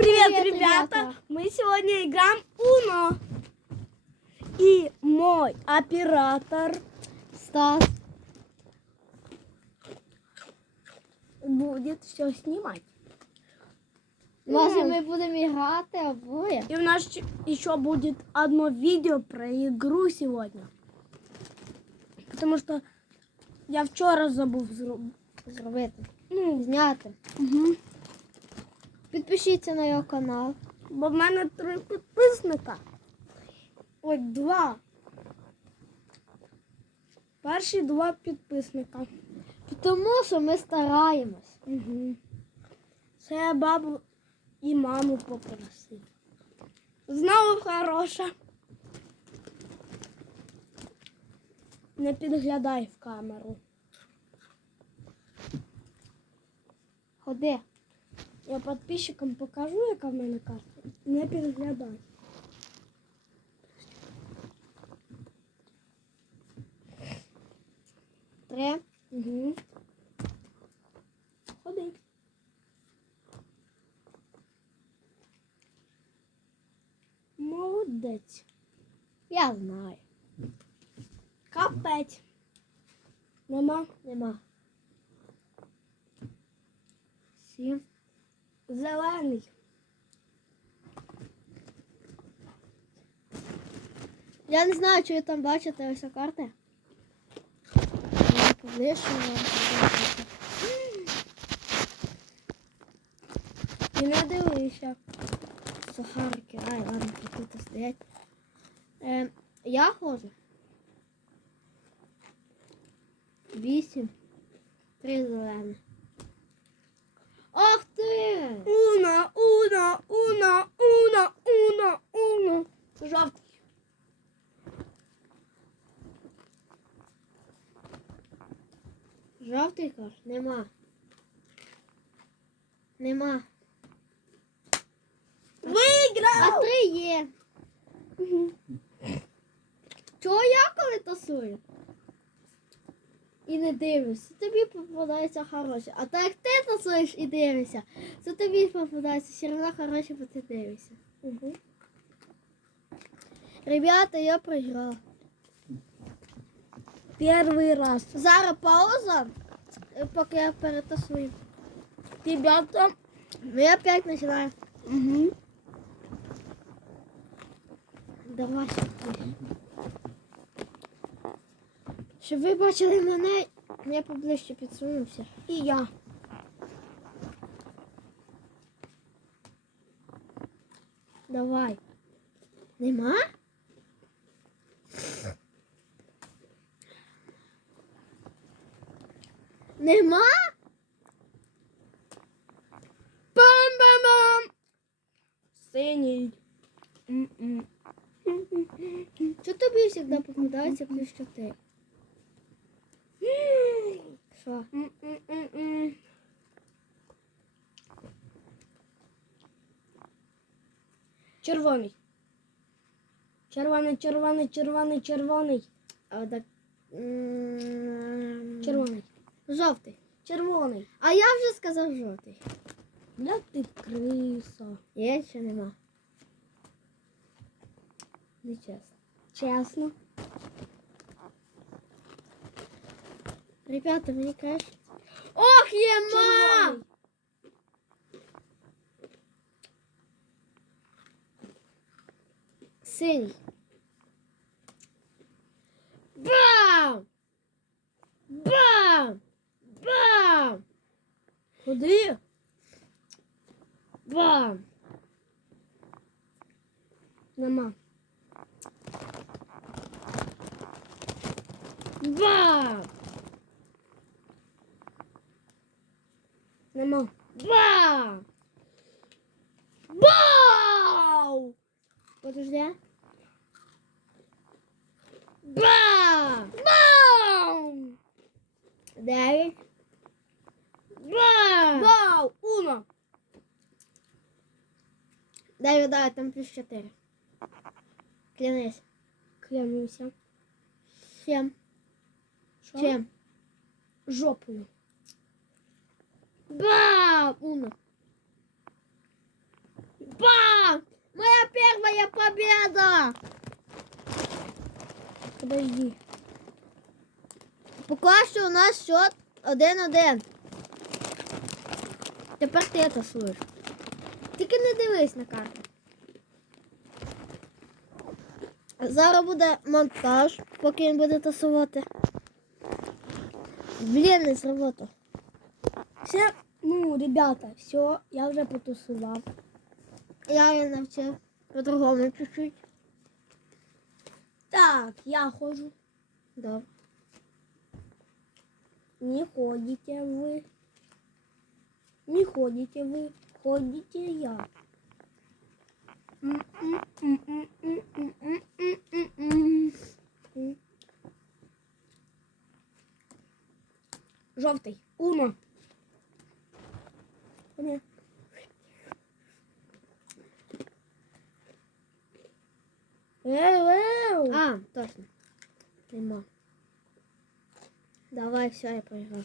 Привет, ребята! Мы сегодня играем Уно. И мой оператор Стас. будет все снимать. Може, ми будемо грати обоє? И у нас еще будет одно видео про игру сегодня. Потому что я вчера забыл зру- Зробити. Ну, Зняти. угу. Підпишіться на його канал. Бо в мене три підписника. Ой, два. Перші два підписника. Тому що ми стараємось. Угу. Це я бабу і маму попросив. Знову хороша. Не підглядай в камеру. Ходи. Я підписчикам покажу, яка в мене карта. Не підглядай. Три. Угу. Ходи. Молодець. Я знаю. Капець. Нема Нема. Сім. Зелений. Я не знаю, чи ви там бачите ось карти. Поближче вам. І не дивися. Сухарики. Ай, ладно, тут стоять. Е, я ходжу. Вісім. Три зелені. Ти! Уна, уна, уна, уна, уна, уна. Жовтий. Жовтий каш? Нема. Нема. А Виграв! три є. Чого я коли тасую? І не дивишся, тобі попадається хороше. А так як ти тасуєш і дивишся, то тобі попадається все одно хороше, бо ти дивишся. Угу. Ребята, я програв. Перший раз. Зараз пауза, е, поки я перетасую. Ребята. Ми опять починаємо. Угу. Давай. Щоб ви бачили мене, я поближче підсунувся. І я. Давай. Нема? Нема? Бам-бам-бам! Синій. М-м. Що тобі завжди попадається плюс 4? Що? Червоний. Червоний, червоний, червоний, червоний. А так. Червоний. Жовтий. Червоний. А я вже сказав жовтий. Бля ти криса. Є чи нема? Не чесно. Чесно. Ребята, мені кажуть. Ох, єма! Червоний. Синій. Бам! Бам! Бам! Куди? Бам! Нема. Бам! Нема. Бам! Бау! Подожди. Бам! Бау! Дев'ять. Бам! Бау! Уно! Дев'ять, давай, там плюс чотири. Клянись. Клянуся. Сім. Що? Чим? Жопою. Бам! Уно. Первая победа! Подожди. Поки що у нас счет 1-1. Тепер ти тасуєш. Тільки не дивись на карту. Зараз буде монтаж, поки він буде тасувати. Блін, не зроботу. Все, ну, ребята, все, я вже потусував. Я її навчив по-другому чуть-чуть. Так, я хожу. Добре. Не ходите вы. Не ходите вы. Ходите я. Жовтий. Уно. А, точно. Нема. Давай, все, я проиграл.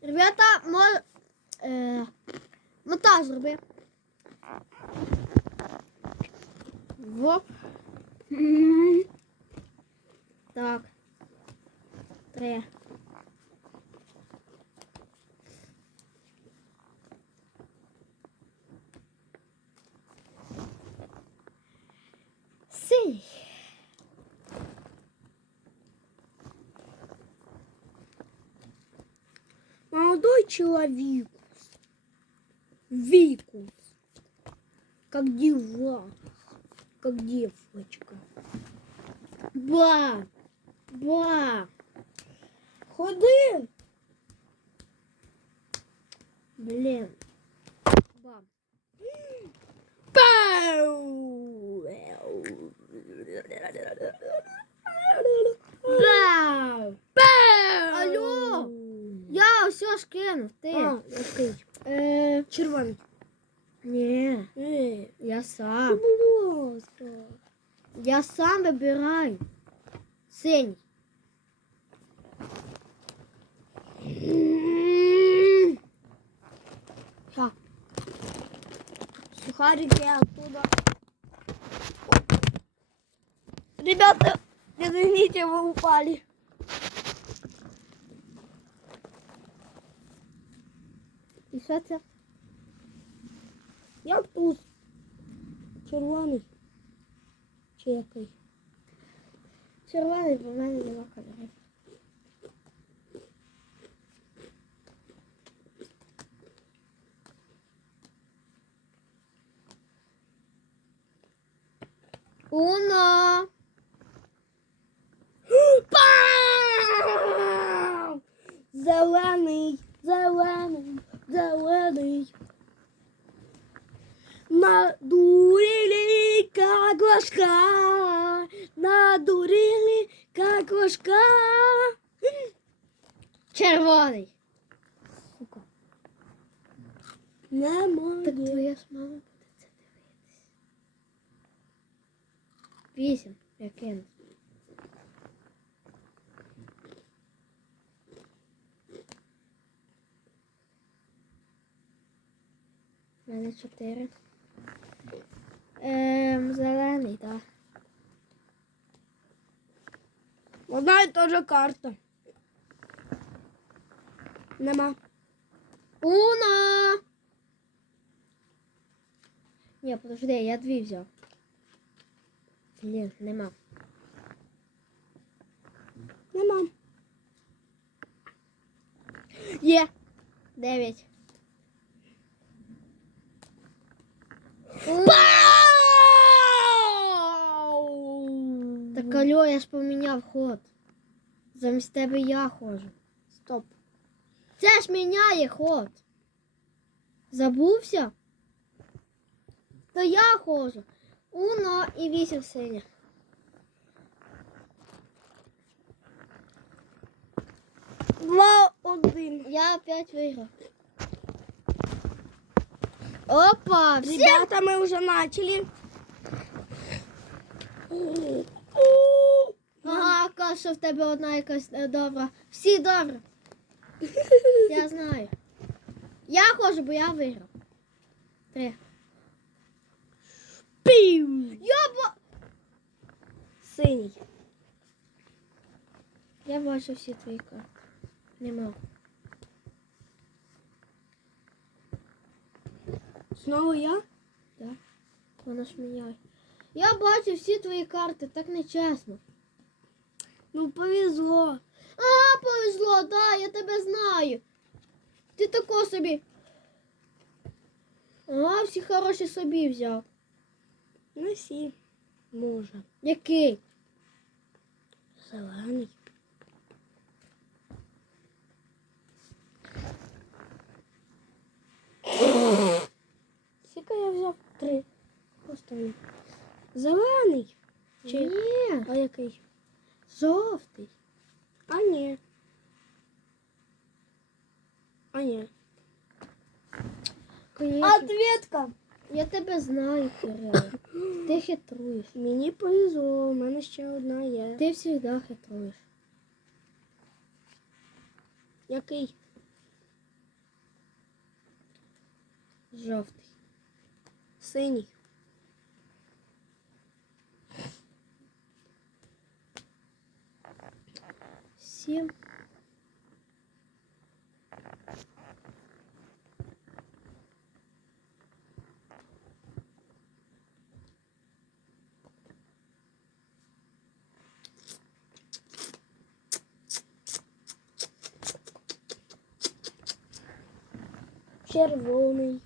Ребята, мож... Е... монтаж зроби. Воп. Так. Три. Синій. Молодой человек. Викус. Как дела? Как девочка. Ба! Ба! Ходи. Блін. Ба. Пау. Бау! Алло. Я все ж кинув, ти. А, який? Е, Червоний. ні, Е, я сам. будь ласка. Я сам вибираю. Синій. Сухарики оттуда. Ребята, извините, вы упали. І що це? Тут? Червоний. Чи який? Червоний, бо в мене. Уно! Зелений, зелений, зелений. Надурили, как ложка, надурили, как ложка. Червоний! Сука. Немає. Так твоя мама Вісім. Я кину. У мене чотири. Ем, зелений, так. Одна і та же карта. Нема. Уно! Ні, подожди, я дві взяв. Блін, нема. Нема. Є. Дев'ять. Так алло, я ж поміняв ход. Замість тебе я ходжу. Стоп. Це ж міняє ход. Забувся? То я ходжу. Уно і вісім синя. Два, один. Я опять виграв. Опа, всі. Ребята, мы уже начали. Ага, що в тебе одна якась е, добра. Всі добре. Я знаю. Я ходжу, бо я виграв. Три. Пів. Я ба... Синій. Я бачу всі твої карти. Нема. Знову я? Да. Вона ж міняє. Я бачу всі твої карти, так нечесно. Ну повезло. А, повезло, да, я тебе знаю. Ти тако собі. Ага, всі хороші собі взяв. Ну сі. Може. Який? Зелений. Скільки я взяв? Три. Останні. Зелений. Чи? Ні, А який? жовтий. А ні. А ні. Конечно. Ответка. Я тебе знаю, Кирило. Ти хитруєш. Мені повезло, у мене ще одна є. Ти завжди хитруєш. Який? Жовтий. Синій. Сім. Червоний.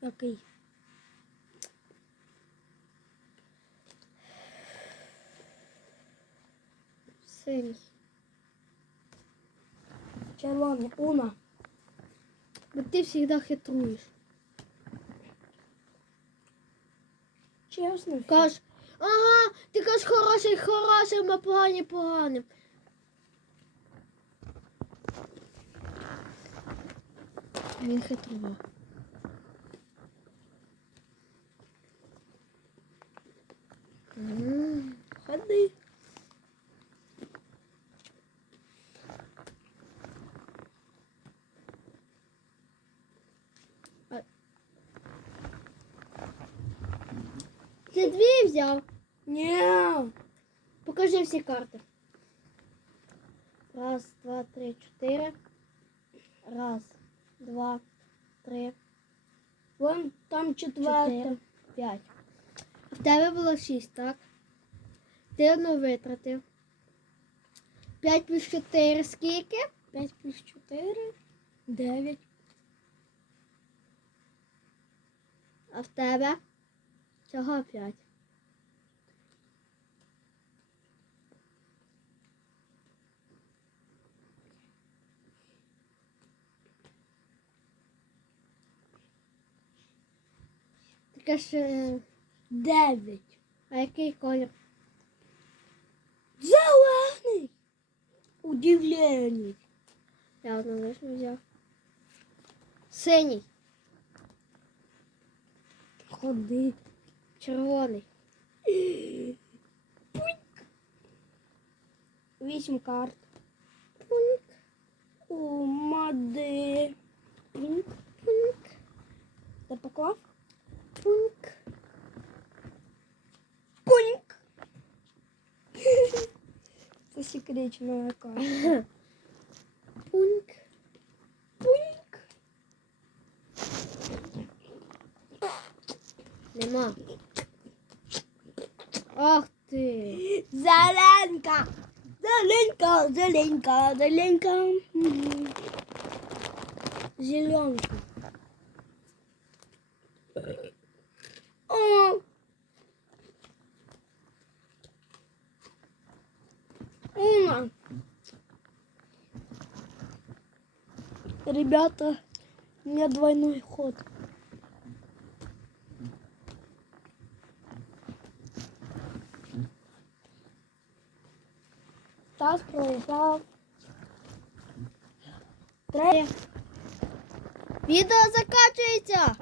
Який? Синій. Червоний. Уна. Бо ти завжди хитруєш. Чесно. Кажеш, ага, ти кажеш хороший хорошим, а поганий поганим. Він хитрував. Ходи. Ти дві взяв. Ні. Покажи всі карти. Раз, два, три, чотири. Раз, два, три, Вон там четверта. чотири, п'ять. В тебе було шість, так? Ти одну витратив. П'ять плюс чотири скільки? 5 плюс 4. 9. А в тебе? Чого п'ять? Таке ж, е, 9. а який колір? Зелений. Удивление. Я одну лишню взяв. Синій, Ходи. Червоний, Вісім карт. пуньк, У мади. пуньк, пуньк, Ти поклав? пуньк. Це карта. Зеленка. Мгм. Зеленка. О. Уна. Ребята, у меня двойной ход. Проиграл. Третє. Відео закінчується.